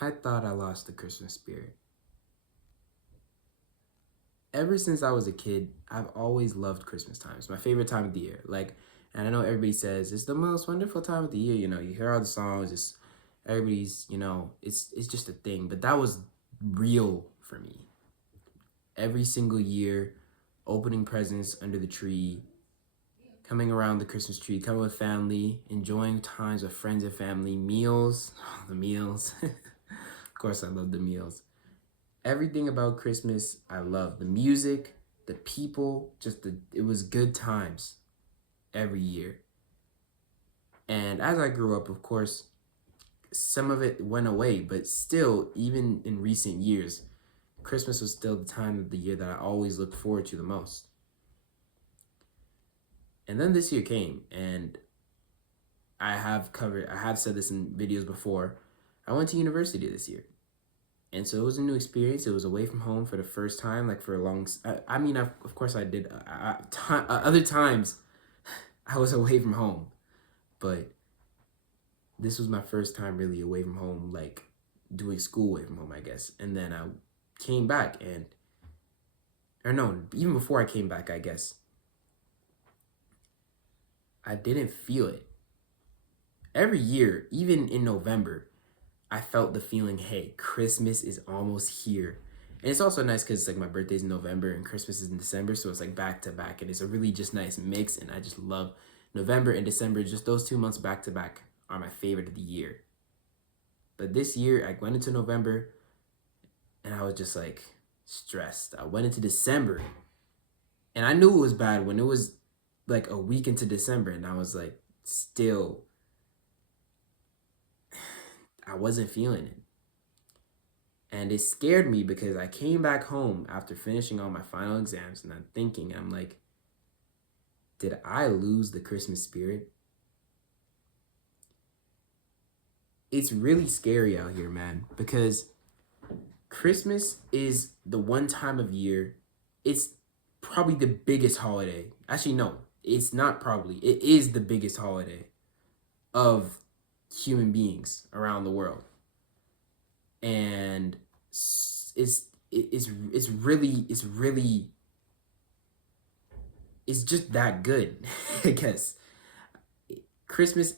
I thought I lost the Christmas spirit. Ever since I was a kid, I've always loved Christmas time. It's my favorite time of the year. And I know everybody says it's the most wonderful time of the year. You hear all the songs. It's everybody's. It's just a thing. But that was real for me. Every single year, opening presents under the tree, coming around the Christmas tree, coming with family, enjoying times with friends and family, meals, the meals. Of course, I love the meals. Everything about Christmas, I love. The music, the people, it was good times every year. And as I grew up, of course, some of it went away, but still, even in recent years, Christmas was still the time of the year that I always looked forward to the most. And then this year came, and I have said this in videos before, I went to university this year. And so it was a new experience. It was away from home for the first time, like for a long. Of course, I did. Other times, I was away from home, but this was my first time really away from home, like doing school away from home, I guess. And then I came back, or no, even before I came back, I guess I didn't feel it. Every year, even in November, I felt the feeling, hey, Christmas is almost here. And it's also nice because it's like my birthday's in November and Christmas is in December. So it's like back to back. And it's a really just nice mix. And I just love November and December. Just those 2 months back to back are my favorite of the year. But this year, I went into November and I was just like stressed. I went into December and I knew it was bad when it was like a week into December. And I was like, still, I wasn't feeling it. And it scared me because I came back home after finishing all my final exams and I'm like, did I lose the Christmas spirit? It's really scary out here, man, because Christmas is the one time of year, it's probably the biggest holiday. Actually, no, it's not probably. It is the biggest holiday of human beings around the world. And it's really it's just that good. I guess Christmas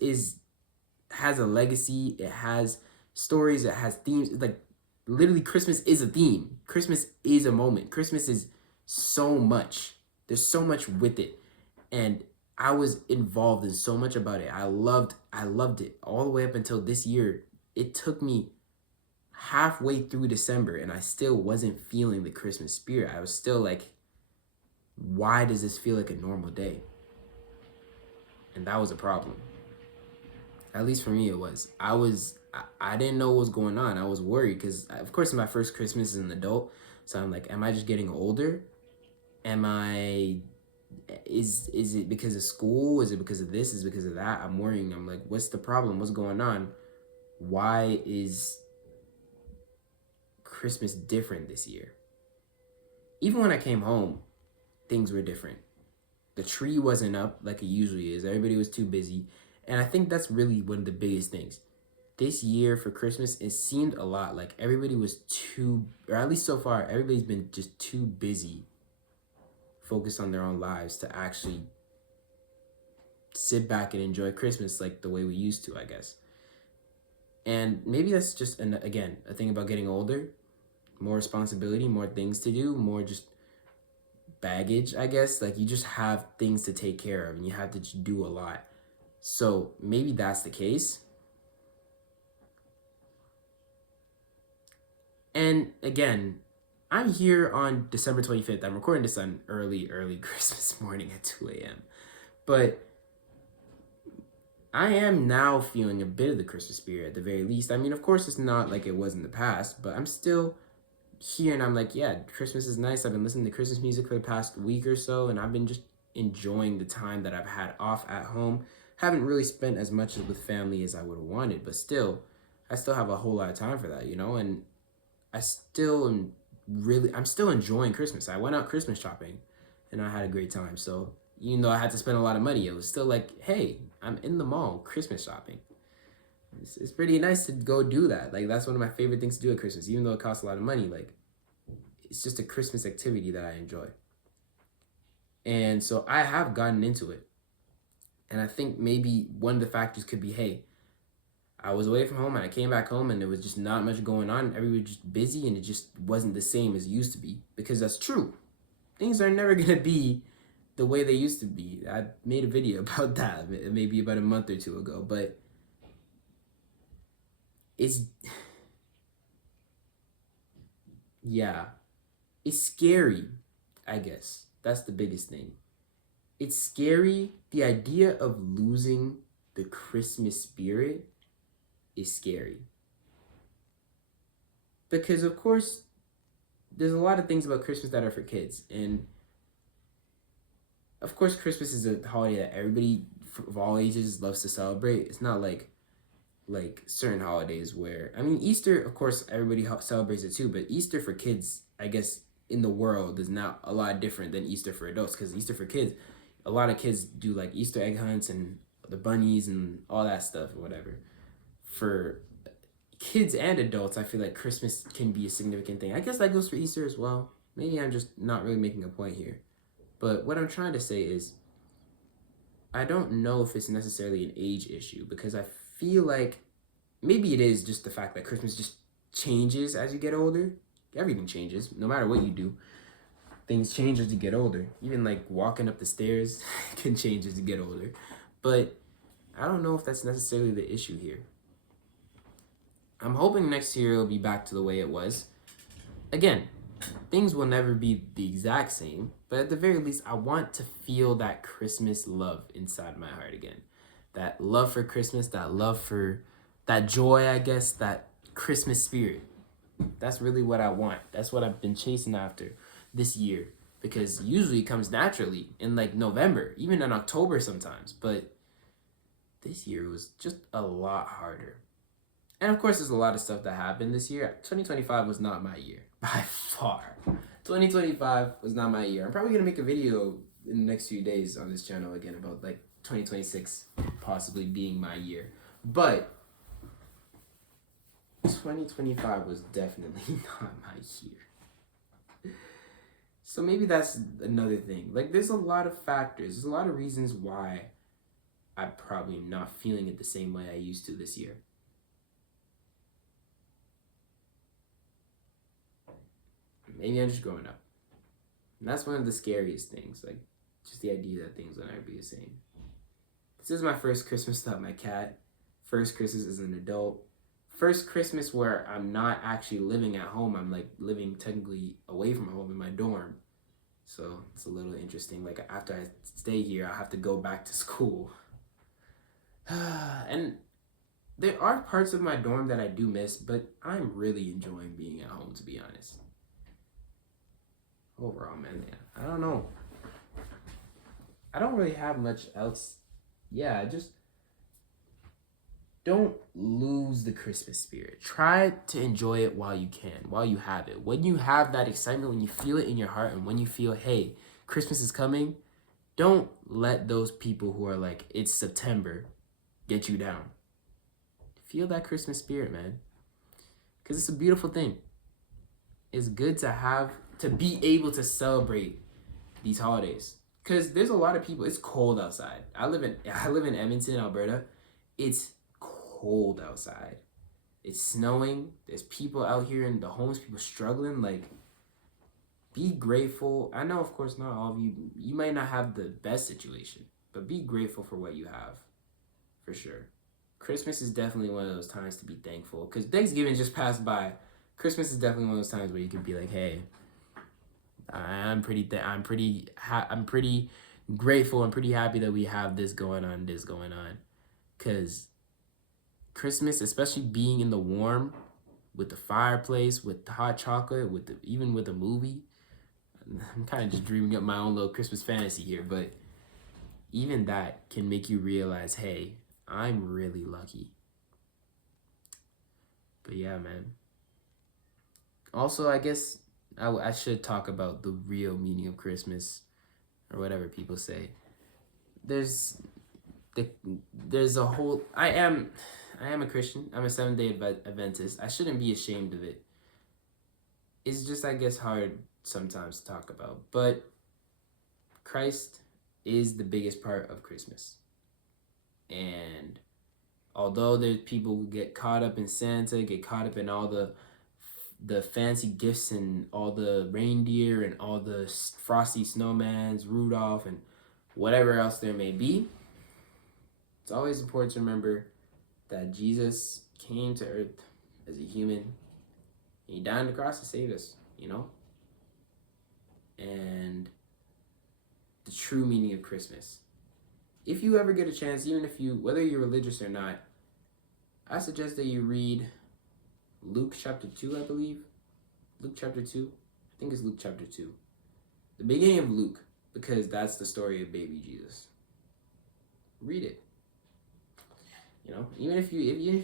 has a legacy, it has stories, it has themes. It's like literally Christmas is a theme. Christmas is a moment. Christmas is so much. There's so much with it. And I was involved in so much about it. I loved it all the way up until this year. It took me halfway through December and I still wasn't feeling the Christmas spirit. I was still like, why does this feel like a normal day? And that was a problem. At least for me, it was. I didn't know what was going on. I was worried because, of course, my first Christmas as an adult. So I'm like, am I just getting older? Is it because of school? Is it because of this? Is it because of that? I'm worrying. I'm like, what's the problem? What's going on? Why is Christmas different this year? Even when I came home, things were different. The tree wasn't up like it usually is. Everybody was too busy. And I think that's really one of the biggest things. This year for Christmas, it seemed a lot like everybody was too, or at least so far, everybody's been just too busy, focused on their own lives to actually sit back and enjoy Christmas like the way we used to, I guess. And maybe that's just, again, a thing about getting older. More responsibility, more things to do, more just baggage, I guess. Like you just have things to take care of and you have to do a lot. So maybe that's the case. And again, I'm here on December 25th. I'm recording this on early Christmas morning at 2 a.m. But I am now feeling a bit of the Christmas spirit at the very least. I mean, of course, it's not like it was in the past, but I'm still here and I'm like, yeah, Christmas is nice. I've been listening to Christmas music for the past week or so, and I've been just enjoying the time that I've had off at home. Haven't really spent as much with family as I would have wanted, but still, I still have a whole lot of time for that, and I'm still enjoying Christmas. I went out Christmas shopping and I had a great time. So even though I had to spend a lot of money, it was still like, hey, I'm in the mall Christmas shopping. it's pretty nice to go do that. Like that's one of my favorite things to do at Christmas, even though it costs a lot of money. Like it's just a Christmas activity that I enjoy. And so I have gotten into it. And I think maybe one of the factors could be, hey, I was away from home and I came back home and there was just not much going on. Everybody was just busy and it just wasn't the same as it used to be. Because that's true. Things are never going to be the way they used to be. I made a video about that maybe about a month or two ago. But it's, yeah, it's scary, I guess. That's the biggest thing. It's scary. The idea of losing the Christmas spirit is scary. Because, of course, there's a lot of things about Christmas that are for kids. And, of course, Christmas is a holiday that everybody of all ages loves to celebrate. It's not like certain holidays where, I mean, Easter, of course, everybody celebrates it too. But Easter for kids, I guess, in the world is not a lot different than Easter for adults. Because Easter for kids, a lot of kids do like Easter egg hunts and the bunnies and all that stuff or whatever. For kids and adults, I feel like Christmas can be a significant thing. I guess that goes for Easter as well. Maybe I'm just not really making a point here. But what I'm trying to say is, I don't know if it's necessarily an age issue because I feel like maybe it is just the fact that Christmas just changes as you get older. Everything changes, no matter what you do. Things change as you get older. Even like walking up the stairs can change as you get older. But I don't know if that's necessarily the issue here. I'm hoping next year it'll be back to the way it was. Again, things will never be the exact same, but at the very least, I want to feel that Christmas love inside my heart again. That love for Christmas, that love for that joy, I guess, that Christmas spirit. That's really what I want. That's what I've been chasing after this year, because usually it comes naturally in like November, even in October sometimes, but this year was just a lot harder. And of course, there's a lot of stuff that happened this year. 2025 was not my year, by far. 2025 was not my year. I'm probably going to make a video in the next few days on this channel again about like 2026 possibly being my year. But 2025 was definitely not my year. So maybe that's another thing. Like, there's a lot of factors. There's a lot of reasons why I'm probably not feeling it the same way I used to this year. Maybe I'm just growing up. And that's one of the scariest things. Like, just the idea that things will never be the same. This is my first Christmas without my cat. First Christmas as an adult. First Christmas where I'm not actually living at home. I'm like living technically away from home in my dorm. So it's a little interesting. Like after I stay here, I have to go back to school. And there are parts of my dorm that I do miss, but I'm really enjoying being at home, to be honest. Overall, man, yeah, I don't know. I don't really have much else. Yeah, just don't lose the Christmas spirit. Try to enjoy it while you can, while you have it. When you have that excitement, when you feel it in your heart, and when you feel, hey, Christmas is coming, don't let those people who are like, it's September, get you down. Feel that Christmas spirit, man. Because it's a beautiful thing. It's good to have, to be able to celebrate these holidays. Because there's a lot of people, it's cold outside. I live in Edmonton, Alberta. It's cold outside. It's snowing. There's people out here in the homes, people struggling. Like, be grateful. I know, of course, not all of you, you might not have the best situation, but be grateful for what you have, for sure. Christmas is definitely one of those times to be thankful, because Thanksgiving just passed by. Christmas is definitely one of those times where you can be like, hey, I'm pretty grateful and pretty happy that we have this going on, because Christmas, especially being in the warm, with the fireplace, with the hot chocolate, even with a movie. I'm kind of just dreaming up my own little Christmas fantasy here, but even that can make you realize, hey, I'm really lucky. But yeah, man. Also, I guess I should talk about the real meaning of Christmas, or whatever people say. There's the there's a whole I am a Christian. I'm a Seventh-day Adventist. I shouldn't be ashamed of it. It's just, I guess, hard sometimes to talk about. But Christ is the biggest part of Christmas. And although there's people who get caught up in Santa, get caught up in all the fancy gifts and all the reindeer and all the frosty snowmans, Rudolph, and whatever else there may be, it's always important to remember that Jesus came to earth as a human, and he died on the cross to save us, you know? And the true meaning of Christmas. If you ever get a chance, even if you, whether you're religious or not, I suggest that you read Luke chapter 2, I believe. Luke chapter 2. I think it's Luke chapter 2. The beginning of Luke, because that's the story of baby Jesus. Read it. You know, even if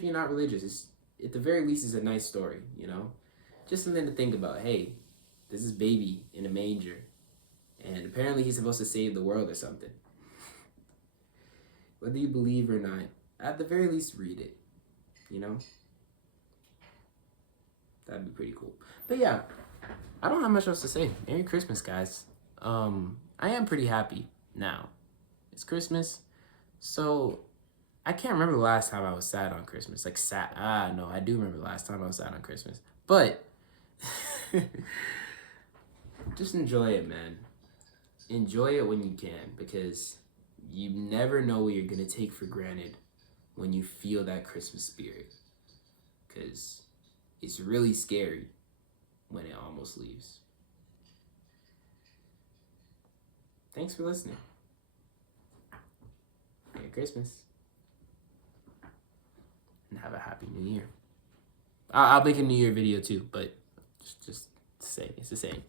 you're not religious, it's, at the very least, it's a nice story, you know? Just something to think about. Hey, this is baby in a manger, and apparently he's supposed to save the world or something. Whether you believe or not, at the very least, read it, you know? That'd be pretty cool. But yeah, I don't have much else to say. Merry Christmas, guys. I am pretty happy now. It's Christmas, so I can't remember the last time I was sad on Christmas. Like sad. No, I do remember the last time I was sad on Christmas. But just enjoy it, man. Enjoy it when you can, because you never know what you're gonna take for granted when you feel that Christmas spirit. Because it's really scary when it almost leaves. Thanks for listening. Merry Christmas. And have a happy new year. I'll make a new year video too, but just to say, it's the same.